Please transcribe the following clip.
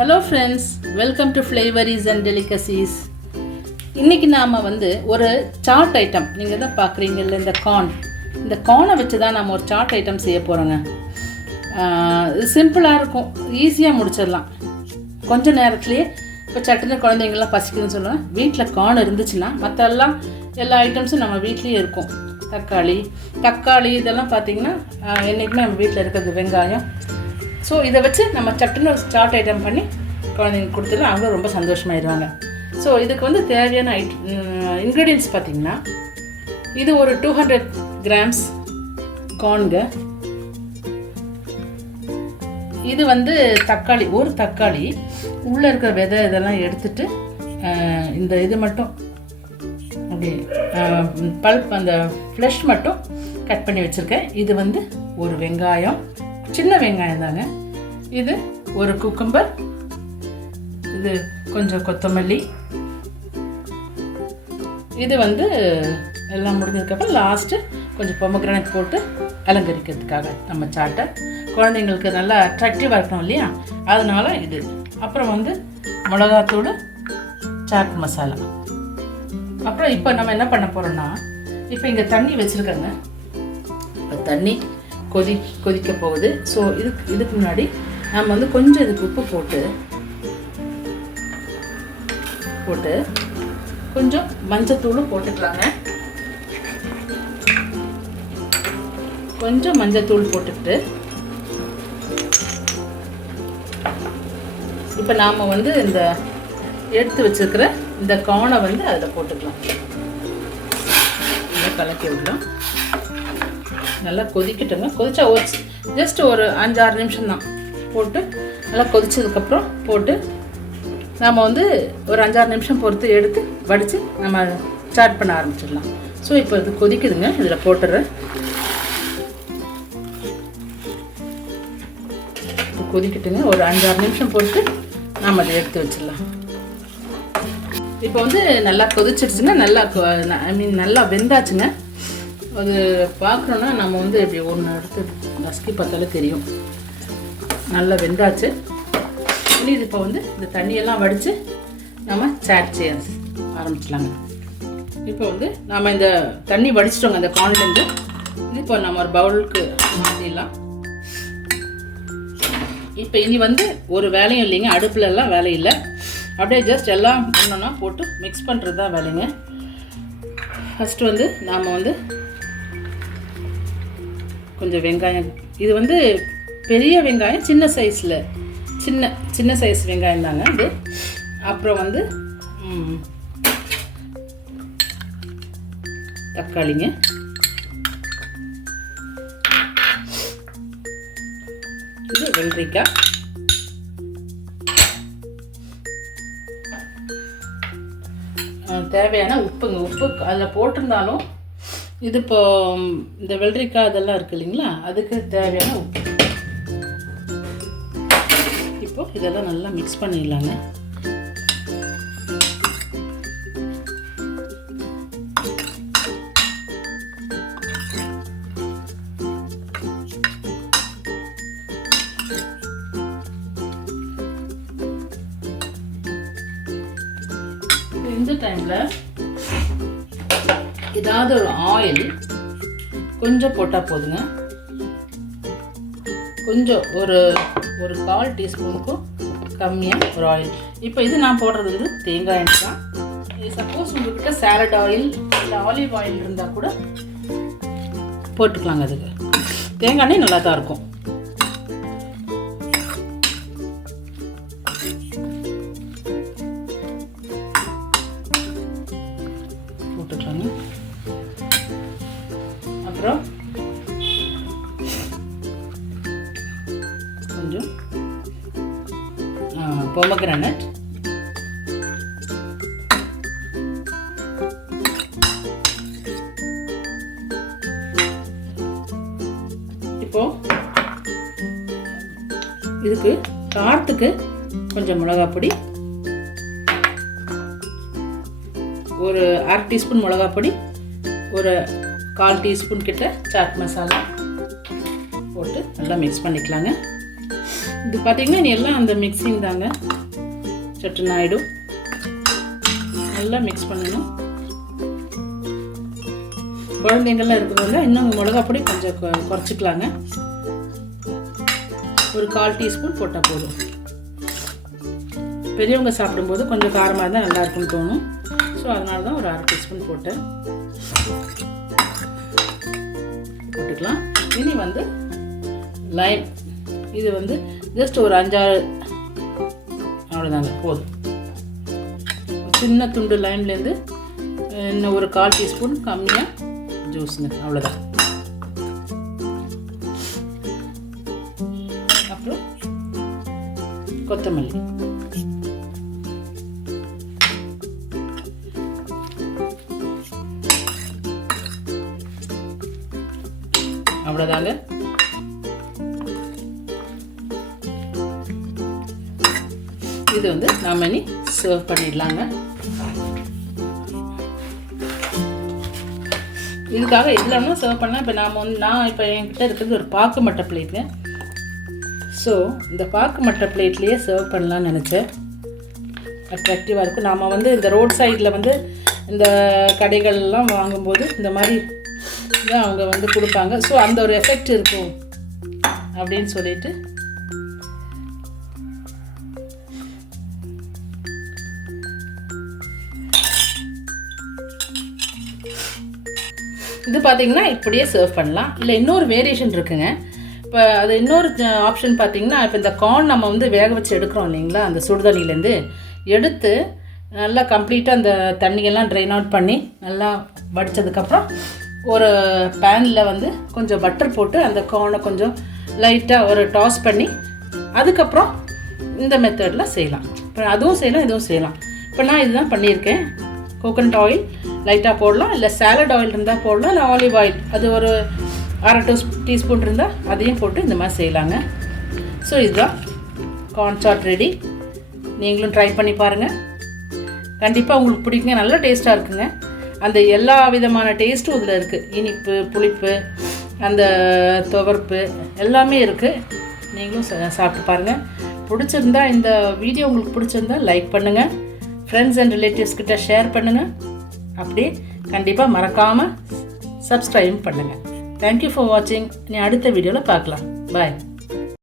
Hello friends, welcome to flavours and delicacies. இன்றைக்கி நாம் ஒரு சாட் ஐட்டம், நீங்கள் தான் பார்க்குறீங்கல்ல இந்த கார்னை வச்சு தான் நம்ம ஒரு சாட் ஐட்டம் செய்ய போகிறோங்க. சிம்பிளாக இருக்கும், ஈஸியாக முடிச்சிடலாம் கொஞ்சம் நேரத்துலேயே. இப்போ சட்டுன்னு குழந்தைங்கள்லாம் பசிக்குதுன்னு சொல்லுவேன், வீட்டில் கார்ன் இருந்துச்சுன்னா எல்லா ஐட்டம்ஸும் நம்ம வீட்லேயே இருக்கும். தக்காளி இதெல்லாம் பார்த்திங்கன்னா என்றைக்குமே நம்ம வீட்டில் இருக்கிறது, வெங்காயம். ஸோ இதை வச்சு நம்ம சட்டுன்னு ஒரு சாட் ஐட்டம் பண்ணி குழந்தைங்க கொடுத்துட்டு அவங்களும் ரொம்ப சந்தோஷமாயிடுவாங்க. ஸோ இதுக்கு தேவையான இன்க்ரீடியன்ட்ஸ் பார்த்திங்கன்னா, இது ஒரு 200 கிராம்ஸ் கார்னுங்க. இது தக்காளி, ஒரு தக்காளி உள்ளே இருக்கிற விதை இதெல்லாம் எடுத்துட்டு இந்த இது மட்டும் அப்படி பல்ப், அந்த ஃப்ளஷ் மட்டும் கட் பண்ணி வச்சுருக்கேன். இது ஒரு வெங்காயம், சின்ன வெங்காயம் தாங்க. இது ஒரு குக்கும்பர், இது கொஞ்சம் கொத்தமல்லி. இது எல்லாம் முடிஞ்சதுக்கப்புறம் லாஸ்ட்டு கொஞ்சம் பொமக்ரானேட் போட்டு அலங்கரிக்கிறதுக்காக நம்ம சாட்டை குழந்தைங்களுக்கு நல்லா அட்ராக்டிவாக இருக்கணும் இல்லையா, அதனால இது. அப்புறம் மிளகாத்தூள், சாட் மசாலா. அப்புறம் இப்போ நம்ம என்ன பண்ண போகிறோம்னா, இப்போ இங்கே தண்ணி வச்சுருக்கேங்க. தண்ணி கொதிக்க போகுது. ஸோ இதுக்கு முன்னாடி நம்ம கொஞ்சம் இதுக்கு உப்பு போட்டு கொஞ்சம் மஞ்சத்தூளும் போட்டுக்கலாங்க. கொஞ்சம் மஞ்சத்தூள் போட்டுக்கிட்டு இப்போ நாம் இந்த எடுத்து வச்சுருக்கிற இந்த கார்னை அதில் போட்டுக்கலாம். கலக்கி விடலாம். நல்லா கொதிக்கட்டுங்க. கொதிச்சா ஜஸ்ட் ஒரு 5-6 நிமிஷம் தான் போட்டு நல்லா கொதிச்சதுக்கப்புறம் போட்டு நாம் ஒரு 5-6 நிமிஷம் பொறுத்து எடுத்து வடித்து நம்ம ஸ்டார்ட் பண்ண ஆரம்பிச்சிடலாம். ஸோ இப்போ இது கொதிக்குதுங்க, இதில் போட்டுடுறேன். கொதிக்கட்டுங்க, ஒரு 5-6 நிமிஷம் பொறுத்து நாம் அதை எடுத்து வச்சிடலாம். இப்போ நல்லா கொதிச்சிடுச்சுங்க, நல்லா வெந்தாச்சுங்க. அது பார்க்குறோன்னா நம்ம இப்படி ஒன்று எடுத்து நசுக்கி பார்த்தாலே தெரியும், நல்லா வெந்தாச்சு. இனி இது இப்போ இந்த தண்ணியெல்லாம் வடித்து நம்ம சாட் செய்ய ஆரம்பிச்சிடலாங்க. இப்போ நாம் இந்த தண்ணி வடிச்சிட்டோங்க அந்த கார்ன்லேருந்து. இது இப்போ நம்ம ஒரு பவுலுக்கு மாற்றிடலாம். இப்போ இனி ஒரு வேலையும் இல்லைங்க, அடுப்புலலாம் வேலை இல்லை. அப்படியே ஜஸ்ட் எல்லாம் ஒன்றா போட்டு மிக்ஸ் பண்ணுறது தான் வேலைங்க. ஃபஸ்ட்டு நாம் கொஞ்சம் வெங்காயம், இது பெரிய வெங்காயம், சின்ன சைஸில் சின்ன சைஸ் வெங்காயம் தாங்க இது. அப்புறம் தக்காளிங்க, இது வெள்ளரிக்காய், தேவையான உப்புங்க. உப்பு அதில் போட்டிருந்தாலும் இது இப்போ இந்த வெள்ளரிக்காய் அதெல்லாம் இருக்குது இல்லைங்களா, அதுக்கு தேவையான உப்பு. இப்போ இதெல்லாம் நல்லா மிக்ஸ் பண்ணிடலாங்க. இந்த டைமில் ஏதாவது ஒரு ஆயில் கொஞ்சம் போட்டால் போதுங்க. கொஞ்சம் ஒரு 1/4 டீஸ்பூனுக்கும் கம்மியாக ஒரு ஆயில். இப்போ இது நான் போடுறது தேங்காய் எண்ணெய் தான். இது சப்போஸ் உங்கள்கிட்ட சாலட் ஆயில் இல்லை ஆலிவ் ஆயில் இருந்தால் கூட போட்டுக்கலாங்க. அதுக்கு தேங்காய் எண்ணெய் நல்லா தான் இருக்கும். போட்டுக்கலாங்க. அப்புறம் கொஞ்சம் பொமக்ரானேட், இப்போ இதுக்கு காரத்துக்கு கொஞ்சம் மிளகாய் பொடி, ஒரு 1/2 டீஸ்பூன் மிளகாய் பொடி, ஒரு 1/4 டீஸ்பூன் கிட்ட சாட் மசாலா போட்டு நல்லா மிக்ஸ் பண்ணிக்கலாங்க. இது பார்த்தீங்கன்னா நீ எல்லாம் அந்த மிக்சிங் தாங்க சட்டுன்னு ஆகிடும். நல்லா மிக்ஸ் பண்ணணும். குழந்தைங்கள்லாம் இருக்கிறதுல இன்னும் மிளகா பொடி கொஞ்சம் குறைச்சிக்கலாங்க. ஒரு 1/4 டீஸ்பூன் போட்டால் போதும். பெரியவங்க சாப்பிடும்போது கொஞ்சம் காரமாக இருந்தால் நல்லா இருக்குன்னு தோணும். ஸோ அதனால தான் ஒரு 1/2 டீஸ்பூன் போட்டுக்கலாம். இனி வந்து லைம், இது வந்து ஜஸ்ட் ஒரு 5-6 அவ்வளோதாங்க போதும். சின்ன துண்டு லைம்லேருந்து இன்னும் ஒரு 1/4 டீஸ்பூன் கம்மியாக ஜூஸுங்க, அவ்வளோதான். அப்புறம் கொத்தமல்லி, அவ்வளோதாங்க. இது வந்து நாம இனி சர்வ் பண்ணிடலாங்க. இதுக்காக இல்லைன்னா சர்வ் பண்ணலாம். இப்போ நான் இப்போ என்கிட்ட இருக்கிறது ஒரு பாக்கு மட்டை பிளேட்டுங்க. ஸோ இந்த பாக்கு மட்டை பிளேட்லேயே சர்வ் பண்ணலான்னு நினச்சேன். அட்ராக்டிவாக இருக்கும். நாம் வந்து இந்த ரோட் சைடில் வந்து இந்த கடைகள்லாம் வாங்கும்போது இந்த மாதிரி தான் அவங்க வந்து கொடுப்பாங்க. ஸோ அந்த ஒரு எஃபெக்ட் இருக்கும் அப்படின்னு சொல்லிட்டு இது பார்த்தீங்கன்னா இப்படியே சர்வ் பண்ணலாம். இல்லை இன்னொரு வேரியேஷன் இருக்குங்க. இப்போ அது இன்னொரு ஆப்ஷன் பார்த்தீங்கன்னா, இப்போ இந்த கார்ன் நம்ம வந்து வேக வச்சு எடுக்கிறோம் இல்லைங்களா, அந்த சுடுதண்ணிலேருந்து எடுத்து நல்லா கம்ப்ளீட்டாக அந்த தண்ணியெல்லாம் ட்ரைன் அவுட் பண்ணி நல்லா வடித்ததுக்கப்புறம் ஒரு பேனில் வந்து கொஞ்சம் பட்டர் போட்டு அந்த கார்னை கொஞ்சம் லைட்டாக ஒரு டாஸ் பண்ணி அதுக்கப்புறம் இந்த மெத்தடில் செய்யலாம். இப்போ அதுவும் செய்யலாம், இதுவும் செய்யலாம். இப்போ நான் இதுதான் பண்ணியிருக்கேன். கோகனட் ஆயில் லைட்டாக போடலாம், இல்லை சாலட் ஆயில் இருந்தால் போடலாம், இல்லை ஆலிவ் ஆயில் அது ஒரு 1/2 டீஸ்பூன் இருந்தால் அதையும் போட்டு இந்த மாதிரி செய்யலாங்க. ஸோ இதுதான் கார்ன் சாட் ரெடி. நீங்களும் ட்ரை பண்ணி பாருங்கள். கண்டிப்பாக உங்களுக்கு பிடிக்குங்க. நல்ல டேஸ்ட்டாக இருக்குங்க. அந்த எல்லா விதமான டேஸ்ட்டும் இதில் இருக்குது. இனிப்பு, புளிப்பு, அந்த துவர்ப்பு எல்லாமே இருக்குது. நீங்களும் சாப்பிட்டு பாருங்கள். பிடிச்சிருந்தா இந்த வீடியோ உங்களுக்கு பிடிச்சிருந்தா லைக் பண்ணுங்கள். ஃப்ரெண்ட்ஸ் அண்ட் ரிலேட்டிவ்ஸ் கிட்ட ஷேர் பண்ணுங்கள். அப்படியே கண்டிப்பாக மறக்காமல் சப்ஸ்கிரைப் பண்ணுங்கள். தேங்க்யூ ஃபார் வாட்சிங். நீ அடுத்த வீடியோவில் பார்க்கலாம். பாய்.